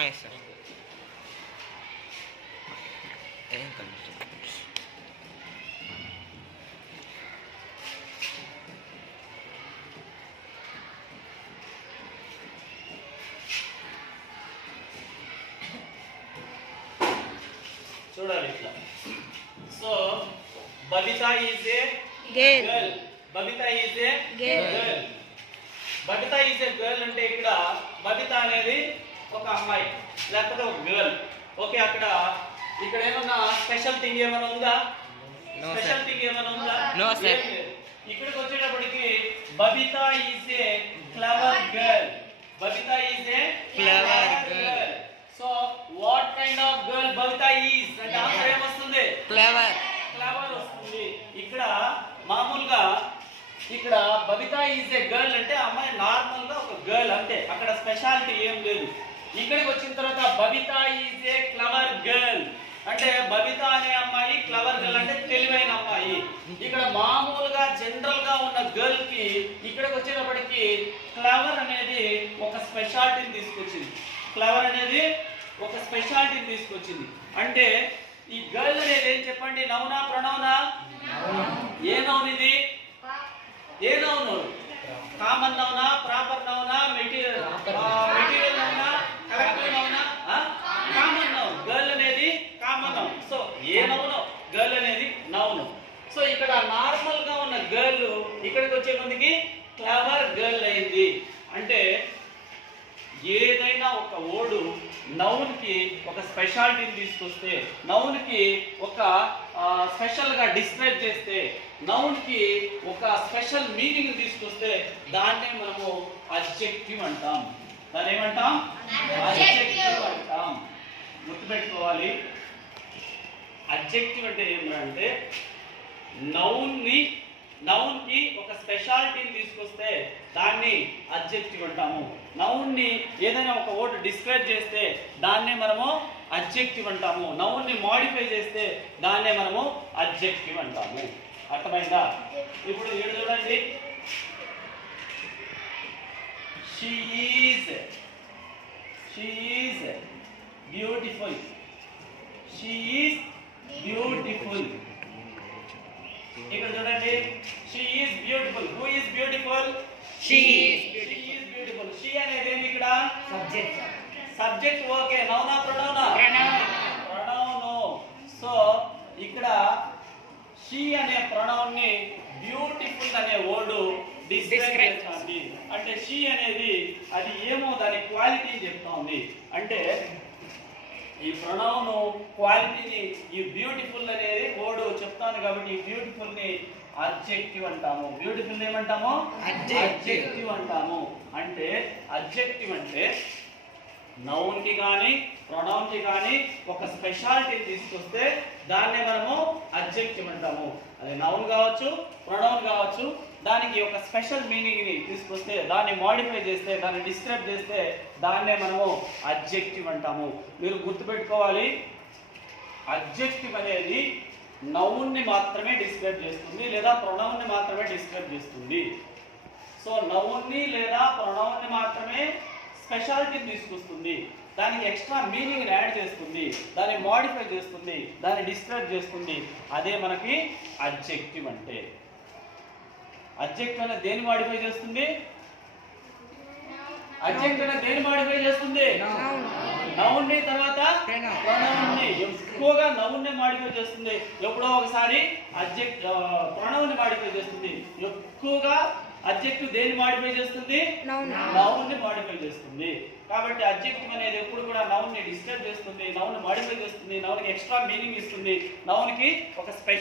Yes sir. ఏం కలుస్తుంది చూడాలి ఇట్లా. So Babita is a girl. Babita is a girl. Babita is a girl అంటే ఇక్కడ బబితా అనేది ఒక అమ్మాయి లేకపోతే ఒక గర్ల్. ఓకే, ఇక్కడ ఏమన్నా స్పెషల్ థింగ్ ఏమైనా ఉందా? స్పెషల్ థింగ్ ఏమైనా ఉందా? ఇక్కడికి వచ్చేటప్పటికి Babita is a clever girl. Babita is a clever girl. So what kind of girl Babita is అంటే ఆన్సర్ ఏమొస్తుంది? క్లవర్. క్లవర్ వస్తుంది. ఇక్కడ మామూలుగా ఇక్కడ బబితా ఈజ్ ఏ గర్ల్ అంటే అమ్మాయి నార్మల్ గా ఒక గర్ల్ అంతే, అక్కడ స్పెషాలిటీ ఏం లేదు. ఇక్కడికి వచ్చిన తర్వాత Babita is a clever girl అంటే బబితా అనే అమ్మాయి క్లవర్ గర్ల్ అంటే తెలివైన అమ్మాయి. ఇక్కడ మామూలుగా జనరల్ గా ఉన్న గర్ల్ కి ఇక్కడికి వచ్చేటప్పటికి క్లవర్ అనేది ఒక స్పెషాలిటీని తీసుకొచ్చింది. క్లవర్ అనేది ఒక స్పెషాలిటీని తీసుకొచ్చింది. అంటే ఈ గర్ల్ అనేది ఏం చెప్పండి, నౌనా ప్రొనౌనా? ఏ నౌన్ ఇది? ఏ నౌన్? కామన్ నౌనా, ప్రాపర్ నౌనా, మెటీరియల్ నౌనా, కరెక్టివ్ నౌనా? Common noun. గర్ల్ అనేది కామన్ నౌన్. సో ఏ నౌన్? గర్ల్ అనేది నౌన్. సో ఇక్కడ నార్మల్ గా ఉన్న గర్ల్ ఇక్కడికి వచ్చే మందికి క్లవర్ గర్ల్ అయింది. అంటే ఏదైనా ఒక వర్డ్ నౌన్ కి ఒక స్పెషాలిటీని తీసుకొస్తే, నౌన్ కి ఒక స్పెషల్ గా డిస్క్రైబ్ చేస్తే, నౌన్ కి ఒక స్పెషల్ మీనింగ్ తీసుకొస్తే దాన్నే మనము అడ్జెక్టివ్ అంటాం. దాన్ని ఏమంటాం? అడ్జెక్టివ్ అంటాం. గుర్తుపెట్టుకోవాలి. అడ్జెక్టివ్ అంటే ఏమంటే నౌన్ కి ఒక స్పెషాలిటీని తీసుకొస్తే దాన్ని అడ్జెక్టివ్ అంటాము. నౌన్ ని ఏదైనా ఒక వర్డ్ డిస్క్రైబ్ చేస్తే దాన్నే మనము అడ్జెక్టివ్ అంటాము. నౌన్ ని మోడిఫై చేస్తే దాన్నే మనము అడ్జెక్టివ్ అంటాము. అర్థమైందా? ఇప్పుడు ఇక్కడ చూడండి, she is beautiful. She is beautiful. ఇక్కడ చూడండి, she is beautiful. Who is beautiful? She is beautiful. She అనేది ఏంటి ఇక్కడ? సబ్జెక్ట్. సబ్జెక్ట్. ఓకే, నౌనా ప్రొనౌనా? ప్రొనౌన్. సో ఇక్కడ షీ అనే ప్రొనౌన్ ని బ్యూటిఫుల్ అనే వర్డ్ డిస్క్రైబ్ చేస్తుంది. అంటే షీ అనేది అది ఏమో దాని క్వాలిటీ చెప్తోంది. అంటే ఈ ప్రొనౌన్ క్వాలిటీని ఈ బ్యూటిఫుల్ అనేది వర్డ్ చెప్తాను కాబట్టి ఈ బ్యూటిఫుల్ ని అడ్జెక్టివ్ అంటాము. బ్యూటిఫుల్ ఏమంటాము? అడ్జెక్టివ్ అంటాము. అంటే అడ్జెక్టివ్ అంటే నౌన్ కి కానీ ప్రొనౌన్ కి కానీ ఒక స్పెషాలిటీని తీసుకొస్తే దాన్నే మనము అడ్జెక్టివ్ అంటాము. అది నౌన్ కావచ్చు, ప్రొనౌన్ కావచ్చు. దానికి ఒక స్పెషల్ మీనింగ్ ని తీసుకొస్తే, దాన్ని మోడిఫై చేస్తే, దాన్ని డిస్క్రైబ్ చేస్తే దాన్నే మనము అడ్జెక్టివ్ అంటాము. మీరు గుర్తుపెట్టుకోవాలి, అడ్జెక్టివ్ అనేది నౌన్ ని మాత్రమే డిస్క్రైబ్ చేస్తుంది లేదా ప్రొనౌన్ ని మాత్రమే డిస్క్రైబ్ చేస్తుంది. సో నౌన్ ని లేదా ప్రొనౌన్ ని మాత్రమే స్పెషాలిటీని తీసుకొస్తుంది. దానికి ఎక్స్ట్రా మీనింగ్ యాడ్ చేస్తుంది, దాన్ని మోడిఫై చేస్తుంది, దాన్ని డిస్క్రైబ్ చేస్తుంది. అదే మనకి అడ్జెక్టివ్ అంటే. అడ్జెక్టివ్ అనేది దేన్ని మోడిఫై చేస్తుంది? అడ్జెక్టివ్ అనేది దేన్ని మోడిఫై చేస్తుంది? నౌన్ ని తర్వాత ప్రొనౌన్ ని. ఎక్కువగా నౌన్ ని మోడిఫై చేస్తుంది. ఎప్పుడో ఒకసారి ప్రొనౌన్ ని మోడిఫై చేస్తుంది. ఎక్కువగా అడ్జెక్టివ్ దేన్ని మోడిఫై చేస్తుంది? నౌన్ ని మోడిఫై చేస్తుంది. కాబట్టి అడ్జెక్టివ్ అనేది ఎప్పుడు కూడా నౌన్ ని డిస్క్రైబ్ చేస్తుంది, నౌన్ ని మోడిఫై చేస్తుంది, నౌన్ కి ఎక్స్ట్రా మీనింగ్ ఇస్తుంది, నౌన్ కి ఒక స్పెషల్